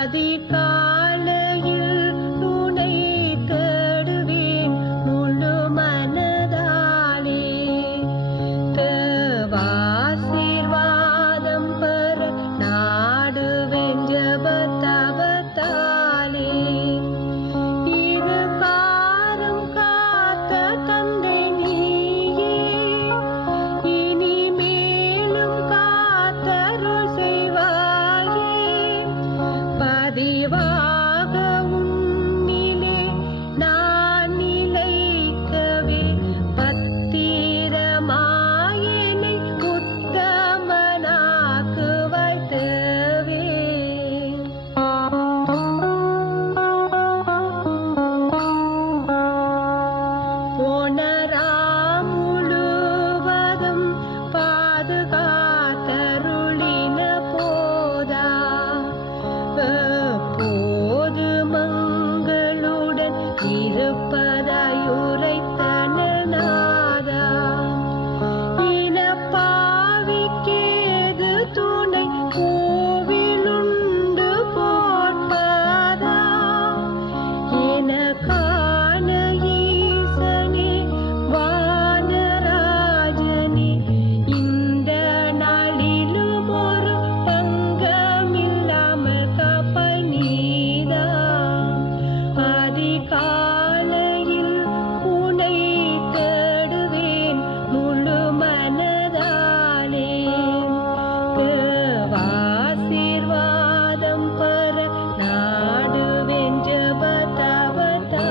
அதிகாலையில் உனை தேடுவேன் முழு மனதாலே. தேவாசீர்வாதம் பெற நாடுவேன் ஜெபத்தவத்தாலே. இரு காரும் காத்த தந்தை நீயே, இனிமேலும் காத்தருள் செய்வாயே. பதிவாக உன்னிலே நான் நிலைக்கவே பத்திரமாயினை உத்தமனாக்குவாய் தேவே. போனராம் முழுவதும் பாதுகாத்தருளின போதா. எப்போது மங்களுடன் இருப்பதாய் உரைத்தன நாதா. இனப்பாவிக்கேது துணை கோவிலுண்டு போற்பதா. எனக்கான ஈசனே வானராஜனே, இந்த நாளிலும் ஒரு பங்கமில்லாமல் காப்பாய் நீதா. அதிகாலையில் உனை தேடுவேன் முழு மனதாலே. தேவாசீர்வாதம் பெற நாடுவேன் ஜெபத்தவத்தாலே.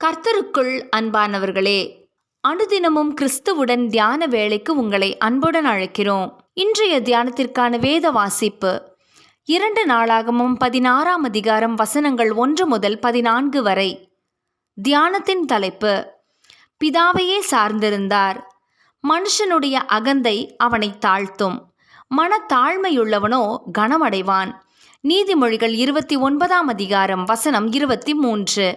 கர்த்தருக்குள் அன்பானவர்களே, அனுதினமும் கிறிஸ்துவுடன் தியான வேளைக்கு உங்களை அன்புடன் அழைக்கிறோம். இன்றைய தியானத்திற்கான வேத வாசிப்பு 2 நாளாகமம் 16ஆம் அதிகாரம் வசனங்கள் 1 முதல் 14 வரை. தியானத்தின் தலைப்பு: பிதாவையே சார்ந்திருந்தார். மனுஷனுடைய அகந்தை அவனை தாழ்த்தும், மனத்தாழ்மையுள்ளவனோ கனமடைவான். நீதிமொழிகள் 29ஆம் அதிகாரம் வசனம் 23.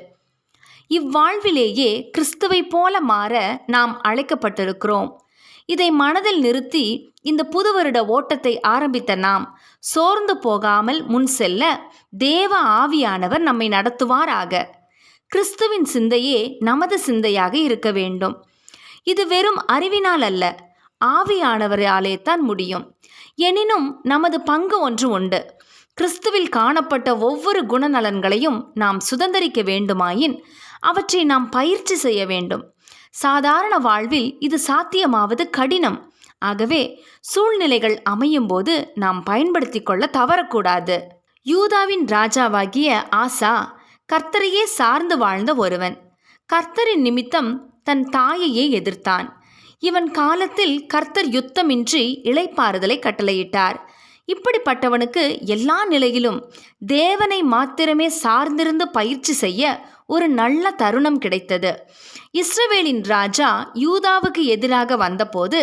இவ்வாழ்விலேயே கிறிஸ்துவை போல மாற நாம் அழைக்கப்பட்டிருக்கிறோம். இதை மனதில் நிறுத்தி இந்த புது வருட ஓட்டத்தை ஆரம்பித்த நாம் சோர்ந்து போகாமல் முன் செல்ல தேவ ஆவியானவர் நம்மை நடத்துவாராக. கிறிஸ்துவின் சிந்தையே நமது சிந்தையாக இருக்க வேண்டும். இது வெறும் அறிவினால் அல்ல, ஆவியானவராலே தான் முடியும். எனினும் நமது பங்கு ஒன்று உண்டு. கிறிஸ்துவில் காணப்பட்ட ஒவ்வொரு குணநலன்களையும் நாம் சுதந்தரிக்க வேண்டுமாயின் அவற்றை நாம் பயிற்சி செய்ய வேண்டும். சாதாரண வாழ்வில் இது சாத்தியமாவது கடினம். ஆகவே சூழ்நிலைகள் அமையும் போது நாம் பயன்படுத்தி கொள்ள தவறக்கூடாது. யூதாவின் ராஜாவாகிய ஆசா கர்த்தரையே சார்ந்து வாழ்ந்த ஒருவன். கர்த்தரின் நிமித்தம் தன் தாயையே எதிர்த்தான். இவன் காலத்தில் கர்த்தர் யுத்தமின்றி இளைப்பாறுதலை கட்டளையிட்டார். இப்படிப்பட்டவனுக்கு எல்லா நிலையிலும் தேவனை மாத்திரமே சார்ந்திருந்து பயிற்சி செய்ய ஒரு நல்ல தருணம் கிடைத்தது. இஸ்ரவேலின் ராஜா யூதாவுக்கு எதிராக வந்தபோது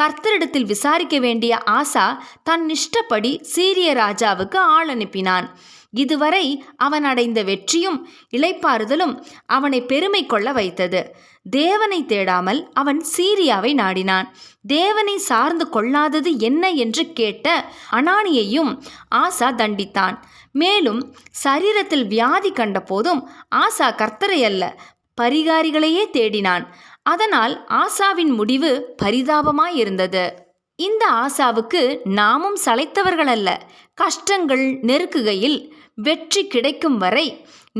கர்த்தரிடத்தில் விசாரிக்க வேண்டிய ஆசா தன் இஷ்டப்படி சீரிய ராஜாவுக்கு ஆள் அனுப்பினான். இதுவரை அவன் அடைந்த வெற்றியும் இளைப்பாறுதலும் அவனை பெருமை கொள்ள வைத்தது. தேவனை தேடாமல் அவன் சீரியாவை நாடினான். தேவனை சார்ந்து கொள்ளாதது என்ன என்று கேட்ட அனானியையும் ஆசா தண்டித்தான். மேலும் சரீரத்தில் வியாதி கண்ட போதும் ஆசா கர்த்தரை அல்ல, பரிகாரிகளையே தேடினான். அதனால் ஆசாவின் முடிவு பரிதாபமாயிருந்தது. இந்த ஆசாவுக்கு நாமும் சளைத்தவர்கள் அல்ல. கஷ்டங்கள் நெருக்குகையில் வெற்றி கிடைக்கும் வரை,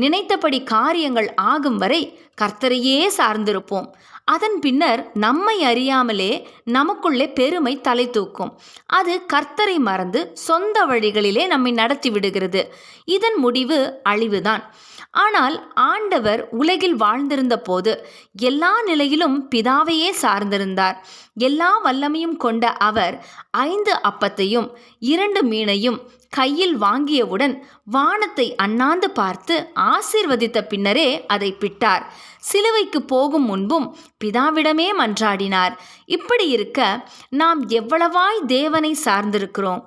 நினைத்தபடி காரியங்கள் ஆகும் வரை கர்த்தரையே சார்ந்திருப்போம். அதன் பின்னர் நம்மை அறியாமலே நமக்குள்ளே பெருமை தலை தூக்கும். அது கர்த்தரை மறந்து சொந்த வழிகளிலே நம்மை நடத்தி விடுகிறது. இதன் முடிவு அழிவுதான். ஆனால் ஆண்டவர் உலகில் வாழ்ந்திருந்த போது எல்லா நிலையிலும் பிதாவையே சார்ந்திருந்தார். எல்லா வல்லமையும் கொண்ட அவர் 5 அப்பத்தையும் 2 மீனையும் கையில் வாங்கியவுடன் வானத்தை அண்ணாந்து பார்த்து ஆசீர்வதித்த பின்னரே அதை பிட்டார். சிலுவைக்கு போகும் முன்பும் பிதாவிடமே மன்றாடினார். இப்படி இருக்க நாம் எவ்வளவாய் தேவனை சார்ந்திருக்கிறோம்.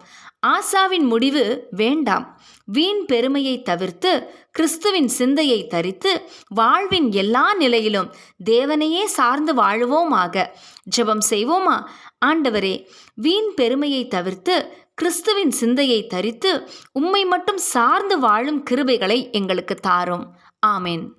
ஆசாவின் முடிவு வேண்டாம். வீண் பெருமையை தவிர்த்து கிறிஸ்துவின் சிந்தையை தரித்து வாழ்வின் எல்லா நிலையிலும் தேவனையே சார்ந்து வாழுவோமாக. ஜெபம் செய்வோமா? ஆண்டவரே, வீண் பெருமையை தவிர்த்து கிறிஸ்துவின் சிந்தையை தரித்து உம்மை மட்டும் சார்ந்து வாழும் கிருபைகளை எங்களுக்கு தாரும். ஆமென்.